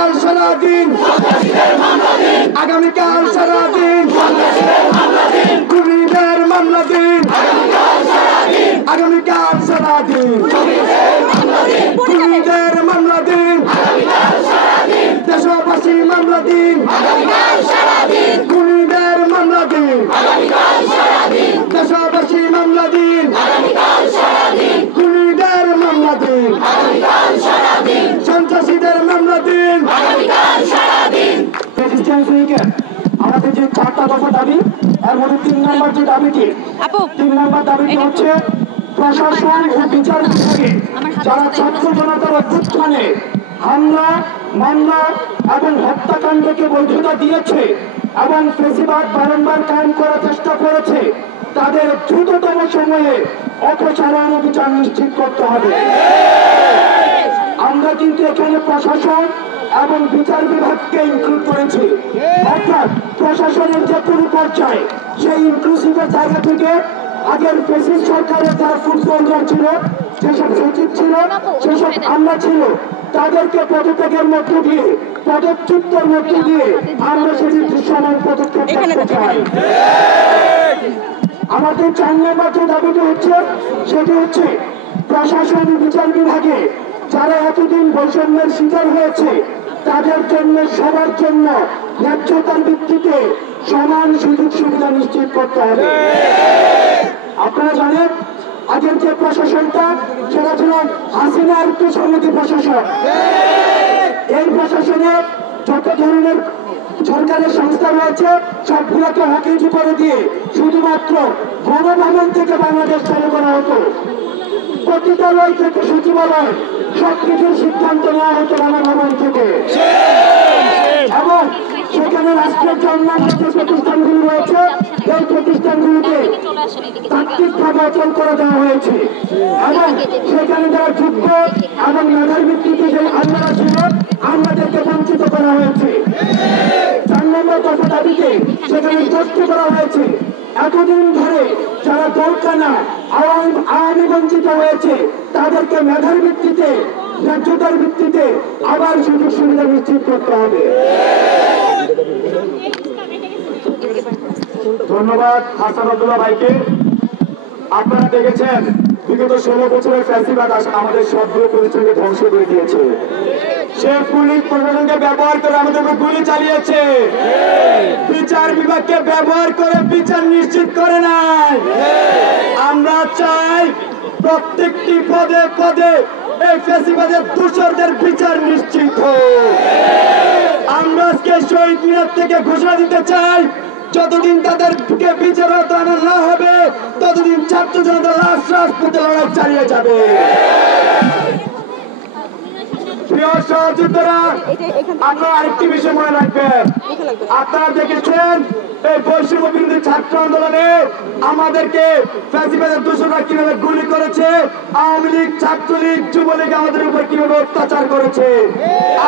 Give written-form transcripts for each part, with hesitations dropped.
আগামীকাল সারাদিন আগামীকাল সারাদিন খুনিদের মামলা দিন আগামীকাল সারাদিন খুনিদের মামলা দিন দেশবাসী মামলা দিন খুনিদের মামলা দিন দেশবাসী মামলা দিন খুনিদের মামলা দিন সন্ত্রাসীদের মামলা দিন আমাদের যে 4টা দফা দাবি এর মধ্যে 3 নম্বর যে দাবিটি 3 নম্বর দাবিটি হচ্ছে প্রশাসন ও বিচার বিভাগে যারা ছাত্র জনতার অভ্যুত্থানে হামলা মামলা এবং হত্যাকাণ্ডকে বৈধতা দিয়েছে এবং ফেসিবাদ বারংবার কায়েম করার চেষ্টা করেছে তাদের দ্রুততম সময়ে অপসারণ ও বিচার নিশ্চিত করতে হবে। আমরা কিন্তু এখানে প্রশাসন এবং বিচার বিভাগকে ইনক্লুড করেছি, অর্থাৎ প্রশাসনের যে কোনো পর্যায়ে সেই ইনক্লুসিভের জায়গা থেকে আগের ফ্যাসিস্ট সরকারের যারা ফুড হোল্ডার ছিল, যেসব সচিব ছিল, সেসব আমরা ছিল, তাদেরকে পদত্যাগের মধ্য দিয়ে পদচ্যুতের মধ্য দিয়ে আমরা সেটি দৃশ্যমান পদক্ষেপ করতে চাই। আমাদের 4 নম্বর যে দাবিটি হচ্ছে সেটি হচ্ছে প্রশাসন বিচার বিভাগে যারা এতদিন বৈষম্যের শিকার হয়েছে তাদের জন্য সবার জন্য ন্যায্যতার ভিত্তিতে সমান সুযোগ সুবিধা নিশ্চিত করতে হবে। আপনারা জানেন আগের যে প্রশাসনটা সেটা ছিল হাসিনার সমিতি প্রশাসন। এই প্রশাসনে যত ধরনের সরকারের সংস্থা রয়েছে সবগুলোকে হকিজি করে দিয়ে শুধুমাত্র গণভবন থেকে বাংলাদেশ চালু করা হতো, পতিতালয় থেকে সচিবালয় সবকিছুর সিদ্ধান্ত নেওয়া হতো গণভবন থেকে, এবং সেখানে রাষ্ট্রের যে অন্যান্য যে প্রতিষ্ঠানগুলি রয়েছে এই প্রতিষ্ঠানগুলিকে তাত্ত্বিকভাবে অচল করে দেওয়া হয়েছে এবং সেখানে যারা যোগ্য এবং মেধার ভিত্তিতে যে আমলারা ছিল আমাদেরকে বঞ্চিত করা হয়েছে। 4 নম্বর দফা দাবিতে সেখানে স্পষ্ট করা হয়েছে এতদিন ধরে যারা দলকানা আওয়ামী বঞ্চিত হয়েছে তাদেরকে মেধার ভিত্তিতে ন্যায্যতার ভিত্তিতে আবার সুযোগ সুবিধা নিশ্চিত করতে হবে। ধন্যবাদ হাসান আব্দুল্লাহ ভাইকে। আপনারা দেখেছেন বিগত 16 বছরের ফ্যাসিবাদ আমাদের সবগুলো পরিচয়কে ধ্বংস করে দিয়েছে। সে পুলিশ প্রশাসনকে ব্যবহার করে আমাদের উপর গুলি চালিয়েছে, বিচার বিভাগকে ব্যবহার করে বিচার নিশ্চিত করে নাই। আমরা চাই প্রত্যেকটি পদে পদে এই ফ্যাসিবাদের দোষরদের বিচার নিশ্চিত হোক। আমরা আজকে শহীদ মিনার থেকে ঘোষণা দিতে চাই যতদিন তাদেরকে বিচার আনা না হবে ততদিন ছাত্র জনতা রাজপথে লড়াই চালিয়ে যাবে। প্রিয় সহযোদ্ধারা, আপনারা আরেকটি বিষয় মনে রাখবেন, আপনারা দেখেছেন এই বৈষম্য বিরোধী ছাত্র আন্দোলনে আমাদেরকে ফ্যাসিবাদের দোষররা কিভাবে গুলি করেছে, আওয়ামী লীগ, ছাত্রলীগ, যুবলীগ আমাদের উপর কিভাবে অত্যাচার করেছে।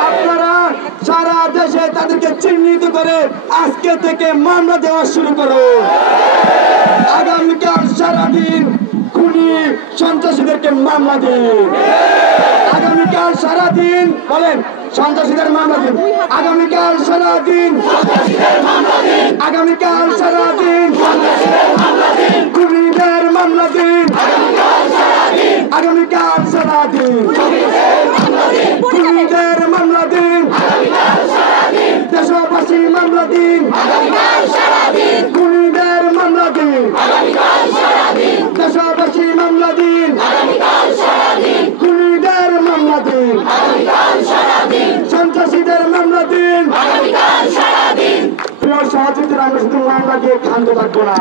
আপনারা সারা দেশে তাদেরকে চিহ্নিত করে আজকে থেকে মামলা দেওয়া শুরু করুন। আগামীকাল সারাদিন খুনি সন্ত্রাসীদেরকে মামলা দিন। আগামীকাল সারাদিন বলেন সন্ত্রাসীদের মামলা দিন। আগামীকাল সারাদিন আগামীকাল সারাদিন খুনিদের মামলা দিন। আগামীকাল সারাদিন খুনিদের মামলা দিন। দেশবাসী মামলা দিন। খুনিদের মামলা দিন। দেশবাসী মামলা দিন। খুনিদের মামলা দিন। সন্ত্রাসীদের মামলা দিন। প্রিয় সহযোগীরা, আমরা শুধু মামলা দিয়ে ক্ষান্ত থাকবো না,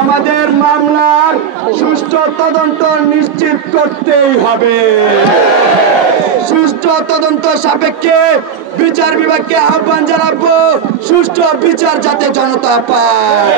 আমাদের মামলার সুষ্ঠু তদন্ত নিশ্চিত করতেই হবে। সুষ্ঠু তদন্ত সাপেক্ষে বিচার বিভাগকে আহ্বান জানাবো সুষ্ঠু বিচার যাতে জনতা পায়।